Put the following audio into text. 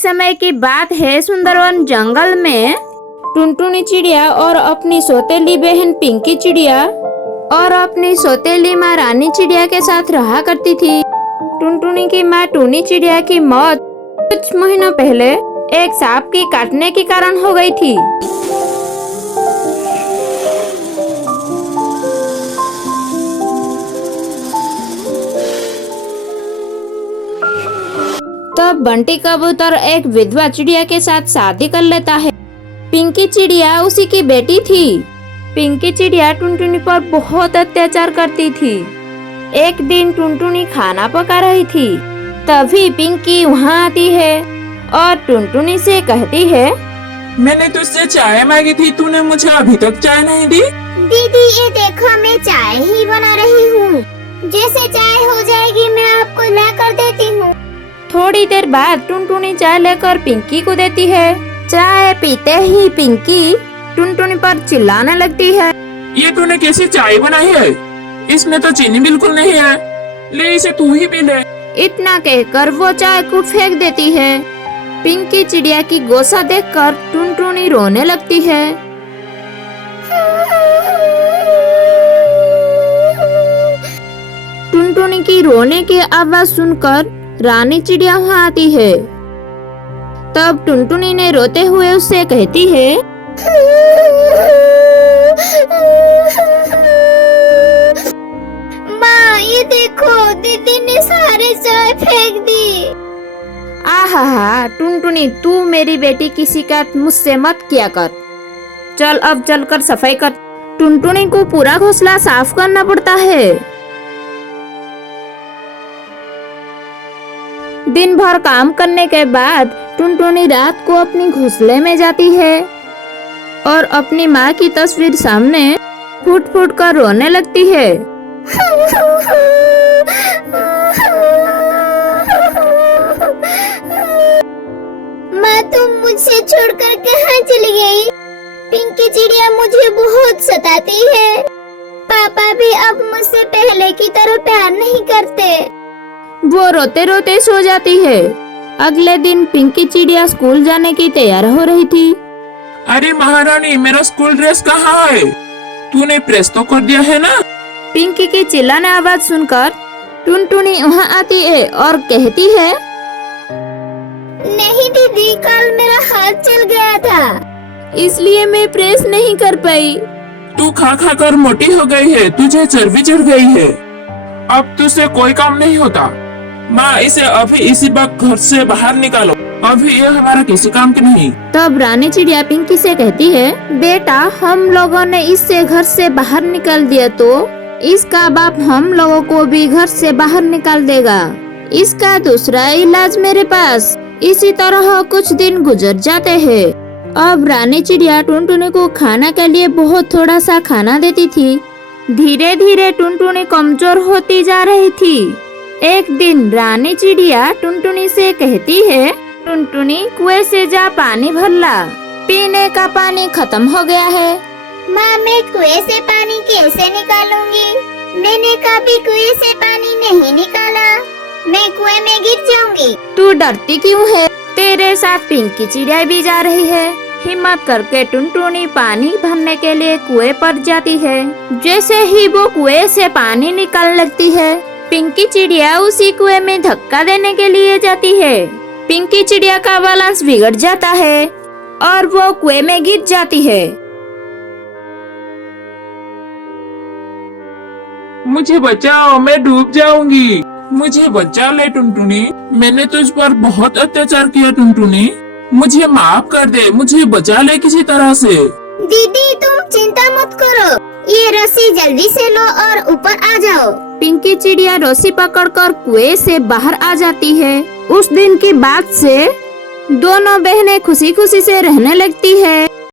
समय की बात है, सुंदरवन जंगल में टुनटुनी चिड़िया और अपनी सौतेली बहन पिंकी चिड़िया और अपनी सौतेली माँ रानी चिड़िया के साथ रहा करती थी। टुनटुनी की माँ टूनी चिड़िया की मौत कुछ महीनों पहले एक सांप की काटने के कारण हो गई थी। तब बंटी कबूतर एक विधवा चिड़िया के साथ शादी कर लेता है। पिंकी चिड़िया उसी की बेटी थी। पिंकी चिड़िया टुनटुनी पर बहुत अत्याचार करती थी। एक दिन टुनटुनी खाना पका रही थी, तभी पिंकी वहाँ आती है और टुनटुनी से कहती है, मैंने तुझसे चाय मांगी थी, तूने मुझे अभी तक चाय नहीं दी। दीदी ये देखो, मैं चाय ही बना रही हूँ। जैसे चाय हो जाएगी मैं आपको ला कर देती हूँ। थोड़ी देर बाद टुनटुनी चाय लेकर पिंकी को देती है। चाय पीते ही पिंकी टुनटुनी पर चिल्लाने लगती है, ये तूने कैसी चाय बनाई है? इसमें तो चीनी बिल्कुल नहीं है, ले इसे तू ही पी ले। इतना कहकर वो चाय को फेंक देती है। पिंकी चिड़िया की गोसा देखकर टुनटुनी रोने लगती है। टुनटुनी की रोने की आवाज सुनकर रानी चिड़िया वहाँ आती है। तब टुनटुनी ने रोते हुए उससे कहती है, माँ ये देखो, दीदी ने सारे चाय फेंक दी। आहा टुनटुनी, तू मेरी बेटी की शिकायत मुझसे मत किया कर। चल अब चलकर सफाई कर। टुनटुनी को पूरा घोंसला साफ करना पड़ता है। दिन भर काम करने के बाद टुनटुनी रात को अपनी घोंसले में जाती है और अपनी माँ की तस्वीर सामने फूट फूट कर रोने लगती है। माँ तुम मुझसे छोड़कर कहाँ चली गई? पिंकी चिड़िया मुझे बहुत सताती है। पापा भी अब मुझसे पहले की तरह प्यार नहीं करते। वो रोते रोते सो जाती है। अगले दिन पिंकी चिड़िया स्कूल जाने की तैयार हो रही थी। अरे महारानी, मेरा स्कूल ड्रेस कहाँ है? तूने प्रेस तो कर दिया है ना? पिंकी की चिल्लाने आवाज सुनकर टुनटुनी वहाँ आती है और कहती है, नहीं दीदी, कल मेरा हाथ चल गया था, इसलिए मैं प्रेस नहीं कर पाई। तू खा खा कर मोटी हो गई है, तुझे चर्बी चढ़ गई है। अब तुझसे कोई काम नहीं होता। माँ, इसे अभी इसी वक्त घर से बाहर निकालो। अभी ये हमारा किसी काम की नहीं। तब रानी चिड़िया पिंकी से कहती है, बेटा हम लोगों ने इससे घर से बाहर निकाल दिया तो इसका बाप हम लोगों को भी घर से बाहर निकाल देगा। इसका दूसरा इलाज मेरे पास। इसी तरह कुछ दिन गुजर जाते हैं। अब रानी चिड़िया टुनटुनी को खाने के लिए बहुत थोड़ा सा खाना देती थी। धीरे धीरे टुनटुनी कमजोर होती जा रही थी। एक दिन रानी चिड़िया टुनटुनी से कहती है, टुनटुनी कुएं से जा पानी भर ला, पीने का पानी खत्म हो गया है। माँ मैं कुएं से पानी कैसे निकालूंगी? मैंने कभी कुएं से पानी नहीं निकाला, मैं कुएं में गिर जाऊंगी। तू डरती क्यों है? तेरे साथ पिंकी चिड़िया भी जा रही है। हिम्मत करके टुनटुनी पानी भरने के लिए कुएं पर जाती है। जैसे ही वो कुएं से पानी निकालने लगती है, पिंकी चिड़िया उसी कुएं में धक्का देने के लिए जाती है। पिंकी चिड़िया का बैलेंस बिगड़ जाता है और वो कुएं में गिर जाती है। मुझे बचाओ, मैं डूब जाऊंगी। मुझे बचा ले टुनटुनी, मैंने तुझ पर बहुत अत्याचार किया टुनटुनी, मुझे माफ कर दे, मुझे बचा ले किसी तरह से। दीदी तुम चिंता मत करो, ये रस्सी जल्दी से लो और ऊपर आ जाओ। पिंकी चिड़िया रस्सी पकड़कर कुएं से बाहर आ जाती है। उस दिन की बात से दोनों बहनें खुशी खुशी से रहने लगती है।